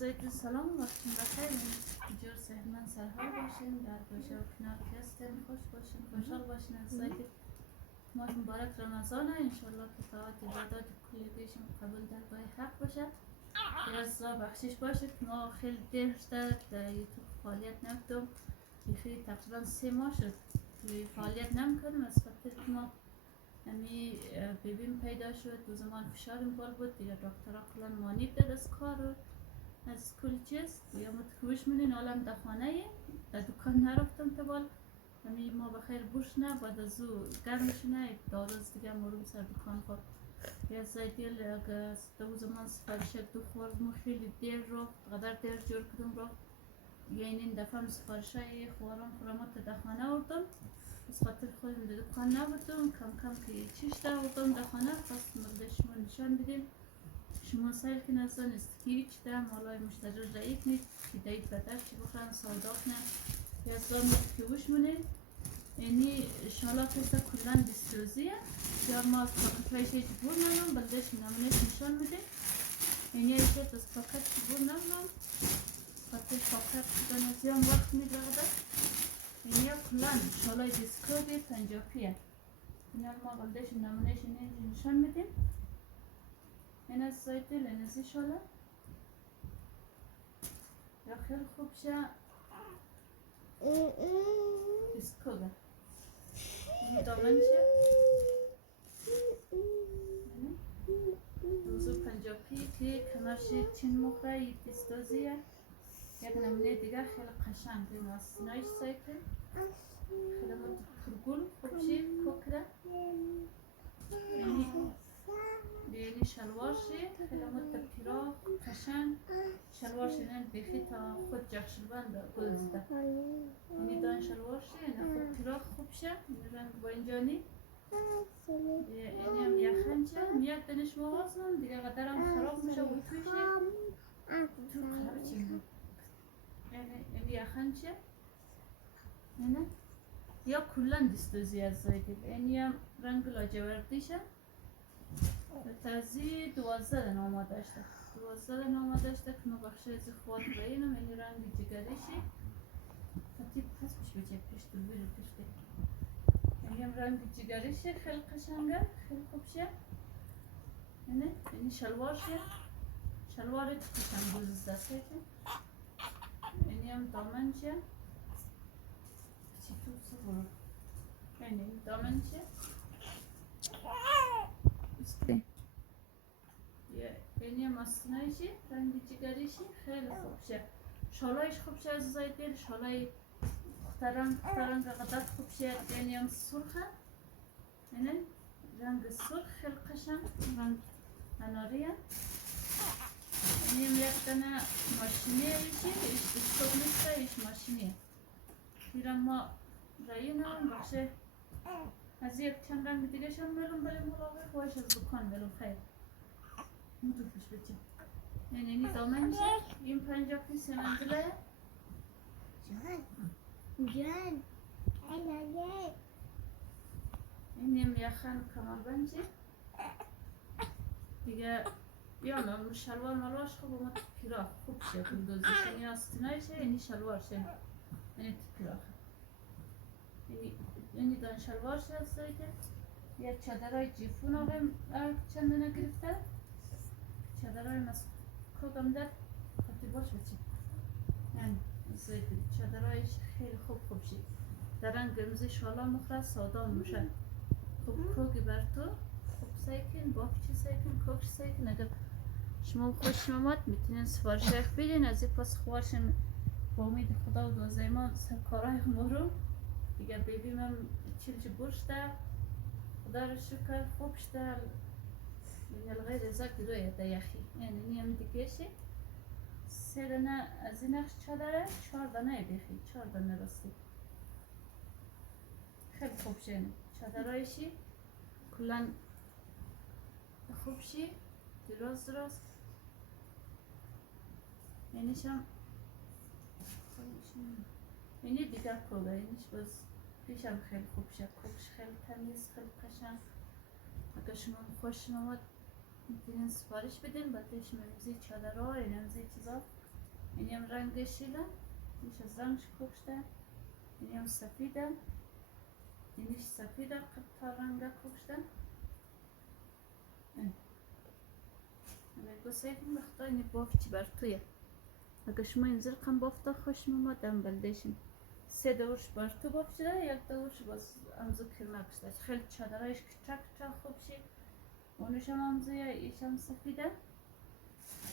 سایت سلام وقتتون بخیر. جور صحتمند سرحال باشین، در گوشه و کنار که هستین خوش باشین، خوشحال باشین. از سایت ما مبارک رمضانه، انشالله که طاعت عبادات کلی پیشم قبول در پای حق باشه، که از را بخشش باشه. که ما خیلی دیر شده در یوتیوب فعالیت نکردم، خیلی تقریبا 3 ماه شد که فعالیت نمیکردم، از خاطر که ما همی بیبیم پیدا شد و زمان فشارم بال بود دیگه. دکترها کلا مانی داد از کار، از کل چیز یا متکوش منین عالم در خانه در دکان نرفتم تبال. همی ما بخیر بوش نه بعد از او گرمش نه داروز دیگه مروم سر دکان خود یا زیدیل اگه دو زمان سفارش دو خوردم خیلی دیر رفت، قدر دیر جور کدوم رفت. یعنی این دفعه سفارش های خورمات در خانه آوردم، از خاطر خودم در دکان نبودم. کم کم که چیش در آوردم در خانه خواستم بده شما نشان بدیم. شما سایل که نزدن استکیری چی ده مالای مشتری رایت نید که دایید بدر چی بخورن سوداق نه یا از دام نتکیوش مونه. یعنی شالا کسا کلن دستوزیه یا ما از پاکت های شای جبور نمیم بلدش نمونش نشان بده. یعنی ایشه از پاکت جبور نمیم خاطر پاکت بودن از یام وقت مید رغده. یعنی کلن شالای دستکوبی 50پیه. یعنی ما بلدش نمونش نشان بدیم. این از سایت لنزی شاله یا خیلی خوب شه دستکوبه. این دامن شه دوزو 50پی که کنارش چین مخره یک دستازیه. یک نمونه دیگه خیلی قشنگ این از سنایش سایت خیلی پرگل خوب شه کوکره. یعنی شلوارشه خیلی متپیرا قشنگ شلوارشه نه بخی تا خود جخشلبند گل زده. یعنی دان شلوارشه نه خود پیرا خوب شه رنگ با اینجانی. یعنی هم یخن شه میاد دنش موازم دیگه قدرم خراب میشه و تویشه تو خراب چی بود. یعنی یخن شه یا کلن دستوزی از زایده. یعنی هم رنگ لاجوردی شه تازی 12 دن آماده شده. 12 دن آماده شده که بخشه از خود بینم. یعنی رنگ جگریشی خطیب پس بشه بچه پشت بیر پشت. یعنی هم رنگ جگریشی خیلی قشنگه خیلی خوب شه. یعنی شلوار شه شلوار قشنگ دوز دسته که. یعنی هم دامن شه چی تو سبرو. یعنی دامن شه یعنی مصنوعیشی رنگی جگریشی خیلی خوب شه. شالایش خوب شه از زایدیل شالای رنگ قدر خوب شه. یعنی هم سرخه یعنی رنگ سرخ خیلی قشنگ رنگ اناریه. یعنی هم یک دنه ماشینیه ایشی استوب نیسته ایش ماشینیه. دیرم ما رایی نمون بخشه از یک چند رنگ دیگه شم میلون بلی ملاقه خواهش از دکان میلون خیلی مطلوبش بچه. یعنی اینی دامن شه این 50 سه منزله جان اینی هم یخن کمال بند شه دیگه یا نه شلوار ملواش خوب اومد پیرا خوب شه کل دوزیش. یعنی آستینای شه اینی شلوار شه یعنی پیرا یعنی دان شلوار شه از سایده. یا چادرهای جیفون آقایم چندانه گرفته چادرهای مسکوکم در خطی باش بچه. یعنی چادرهایش خیلی خوب شید در رنگ گرمزی شالا مخره سادان میشه خوب کوگی بر تو خوب سایکن باکچه سایکن کوکش سایکن. اگر شما خوش آمد میتونین سفارش اخ بیدین. از این پاس خوارشم با امید خدا و دوازه ما سرکارهای مورو دیگه بیبیم هم چیلچ برشته خدا رو شکر خوب شده. یعنی الغیر ازاک دویه دا یخی یعنی نیم دیگهشی 3 دانه از این اخش چادره 4 دانه بخی 4 دانه راستی خیلی خوب شه. چادرهایشی کلن خوب شی دراز یعنیش هم یعنی دیگر کوگه یعنیش باز پیشم خیلی خوب شه کوکش خیلی تمیز خیلی قشنگ. اگر شما خوش آمد میتونین سفارش بدین. بعدش ممزی چادرها نمزی چیزا اینی هم رنگ شیله، اینش از رنگش کشته، اینی هم سفیده، اینیش سفیده تا رنگ کشته. اگه سیفیم بخدا اینی بافچی بر تویه. اگه شما این زرقم بافتا خوش میمادم بلدشیم. 3 دورش بر تو بافچیده، 1 دورش باز امزو کرمه کشته. خیلی چادرایش کچک خوب شید. اونش هم امزویه، ایش هم سفیده.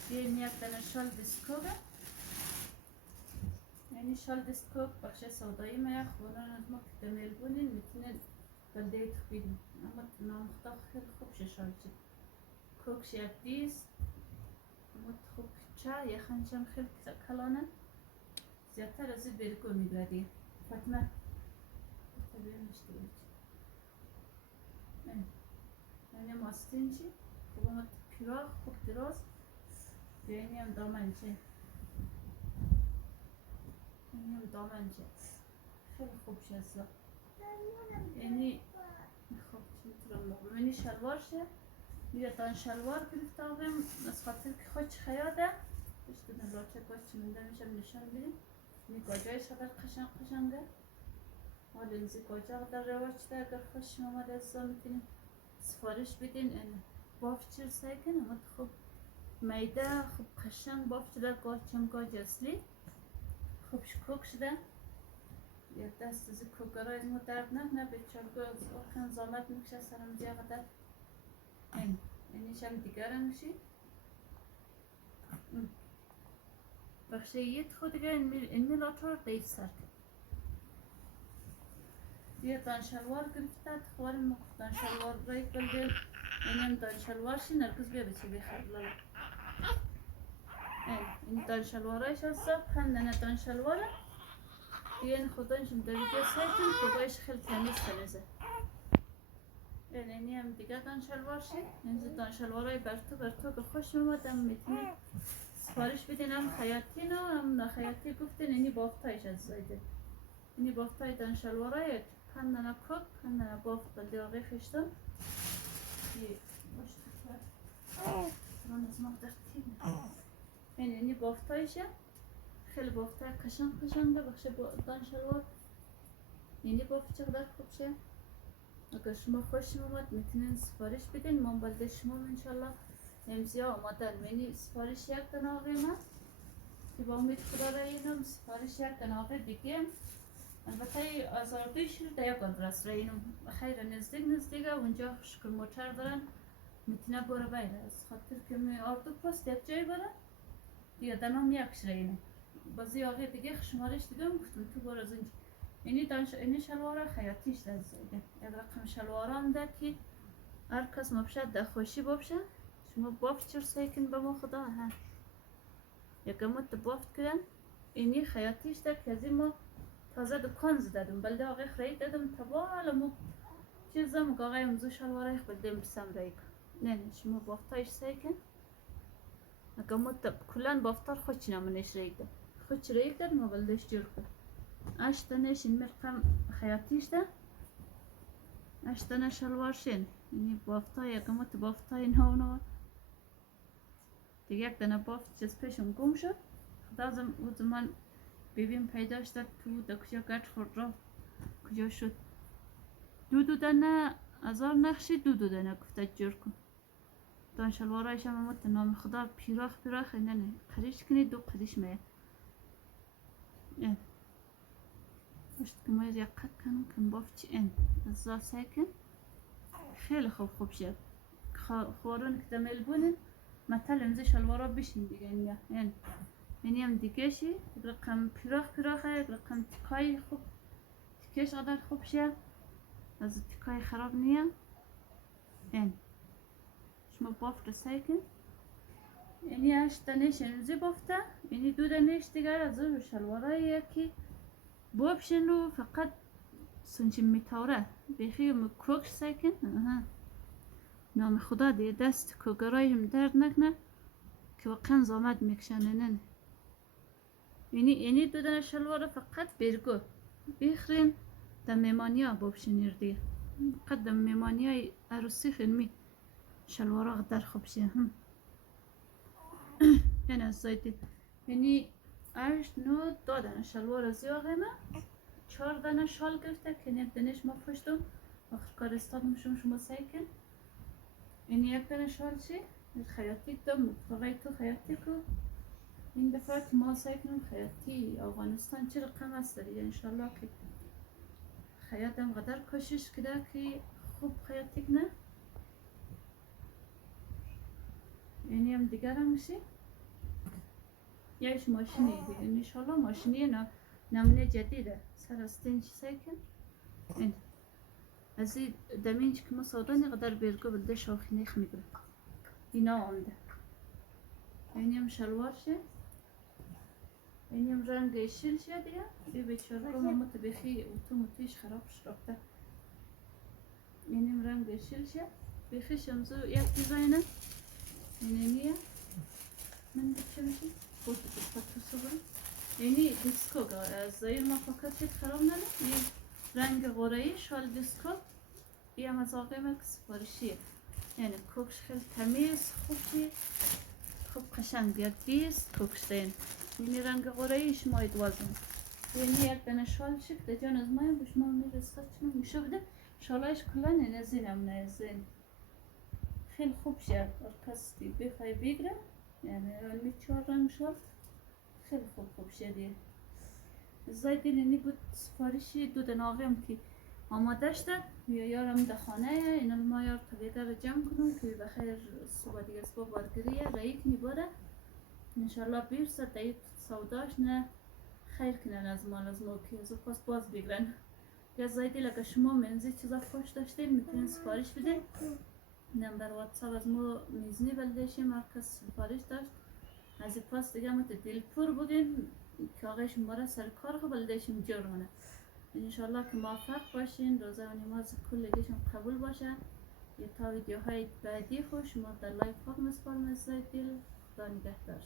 این یک دانه شال بسکوبه. یعنی شال بسکوب بخش سودایی میه خونان از ما که دمیل بونین میتونین بلده تخبیدین. اما نامختا خیلی خوب شال شد. کوکش یک دیست. اما خوب چه یخنشم خیلی کلانه. زیادتر از این برگو میگردی. فاطمه طبیعه مشتی بود. یعنی ماستین چی؟ خوب اما پیراغ خوب دراز. یعنی هم دامنچه. یعنی هم دامنچه. خیلی خوب شد. یعنی خوب چی میتونم بگم. یعنی شلوار شه. میره دان شلوار گرفته آقیم از خاطر که خود خیاده. بشت دونه لاچه گوشت منده میشم نشان بیدیم. این گاجایش در قشنگه. حالا اینزی گاجه در رواج ده اگر خوش آمده ازا میتونیم سفارش بدین. این بافت چیر سعی کن اما خوب میده خوب قشنگ بافت شده گاج اصلی خوب شکوک شده. یا دست از کوکرای ما درد نه بیچارگو از آخن زامت میکشه سرم زیاده در اینیش هم دیگر هم میشی بخشه یه خود دیگه این میلاتور دیف سر کن یه دان شلوار گرفته خوارم مکف دان شلوار رای بلده اینیم دان شلوار شی نرگز بیا بچه بخیر لالا این دان شلوارایش هسته پندنه دان شلواره این خودانشم در ویدیو سایتیم که بایش خیلی تمیزه اینی هم دیگه دان شلوار شید اینجا دان شلوارای بر تو که خوش میمادم میتونید سفارش بدین هم خیاطین و هم نخیاطی گفتین اینی بافتایش از زایده اینی بافتای دان شلوارای پندنه کب پندنه بافت بلده آقای خشتم اینی بافتایشه خیلی بافتای قشنگه بخشه دان شلوار اینی بافت چقدر خوب شه اگر شما خوشم اومد میتونین سفارش بدین من بلده شما انشالله امضی آماده منی سفارش یک دن آقای من که با امید خدا را اینم سفارش یک دن آقای دیگه البته آزاردوی شیر در یک آدرس را اینم خیر نزدیک اونجا شکل موتر دارن میتونه بره بیره از خاطر که می آردو پست یک جای بره دیگه دنام یکش را اینم بازی آقای دیگه شمارش دیگه گفتم تو بر از اینجا اینی شلوار خیاطیش در زیده یک رقم شلواران ده که هر کس مبشد در خوشی بابشه شما بافت چر سیکن به ما خدا ها یک مت بافت کردن اینی خیاطیش ده که از این ما تازه دکان زدم بلده آقای خرید دادم تبال مو چیزم که آقای امزو شلوارای بلده بسم رایک نه شما بافتایش سیکن یک مت کلان بافتار خوچ نمونش رایک ده خوچ رایک ده ما بلدش جور کن اشتنش این مرقم خیاطیش ده اشتنه شلوار شن یعنی بافتای یکمت بافتای نو دیگه یک دنه بافت چیز پیشم گم شد خدا او زمان ببین پیداش داد تو در کجا گرد خورد را کجا شد دو دنه ازار نخشی دو دنه گفته جور کن دان شلوارایش هم امت نام خدا پیراخ نه قریش کنی دو قریش میه مشت که ما یک قد کنم کن بافت این ازا سیکن خیلی خوب شد خوارون که دمیل بونن مثل امزه شلوارا بشین دیگه اینی هم دیگه شی رقم پیراخه رقم تکای خوب تکیش قدر خوب شه از تکای خراب نیه این شما بافت سیکن اینی اشتنش امزه بافته اینی دو دنش دیگر از رو شلوارای یکی بابشن رو فقط سنچه میتوره بیخی کوکش سیکن نام خدا دیگه دست کوگرای هم درد نکنه که واقعا زامد میکشنه نه اینی دو دنه شلوار فقط برگو بیخرین در میمانی ها بابشنیر دیگه فقط در میمانی های عروسی خیلمی شلوار ها در خوب شه این از زایده یعنی 8 9 دادن شلوار از یاغمه 4 دانه شال گرفته که یک دانش ما پشتم آخر کار استادم شما سیکن این یک دانه شال چی؟ خیاطی دم فقط تو خیاطی کو این دفعه که ما سیکنم خیاطی افغانستان چه رقم است دیگه انشالله که خیاطم قدر کوشش کده که خوب خیاطی کنه یعنی هم دیگر هم میشه یهش ماشینی دیگه انشالله ماشینی نمونه جدیده سر استنج سیکن این از این دمینج که ما سادانی قدر بیرگو بلده شاخی نیخ میگره اینا آمده اینی هم شلوار شه اینی هم رنگ شیل شه دیگه بی بیچاره رو مامت بخی اتوماتیش خراب شرفته اینی هم رنگ شیل شه بخی شمزو یک دیزاینه اینیه من بچه میشی خود تو صبر یعنی دیسکو از زیر ما فقط خراب نده این رنگ غورایی شال دیسکو این هم از آقای من که سفارشیه یعنی کوکش خیلی تمیز خوبی خوب قشنگ بیاد بیست کوکش دین یعنی رنگ غوراییش ماید وزن یعنی یک دانه شال شکل جان از مایم بش ما میرسد چون میشه بده شالایش کلان نزینم نزین خیلی خوب شد کسی بخوای بگیره یعنی علمی 4 رنگ شال خیلی خوب شدیه زای دینی بود سفارشی دو دناغیم که آماده شده یا یارم در خانه این ما یار تلیده رو جمع کنم که بخیر صبح دیگه صبح بارگریه رایک میباره انشالله بیرسد دایت سوداش نه خیر کنن از مال از موکی از پاس باز بگیرن یا زایدی لگه شما منزی چیزا خوش داشتین میتونین سفارش بدین نمبر واتساپ از ما میزنی بلدهشی مرکز سفارش داشت از این پاس دیگه ما دل پر بودین که آقای شما را سر کار خو بلدهشیم جرمانه انشالله که موفق باشین روزه و نماز کلگیشون قبول باشه یه تا ویدیوهای بعدی خوش شما در لایف ها مسپارم از دل خدا نگهدار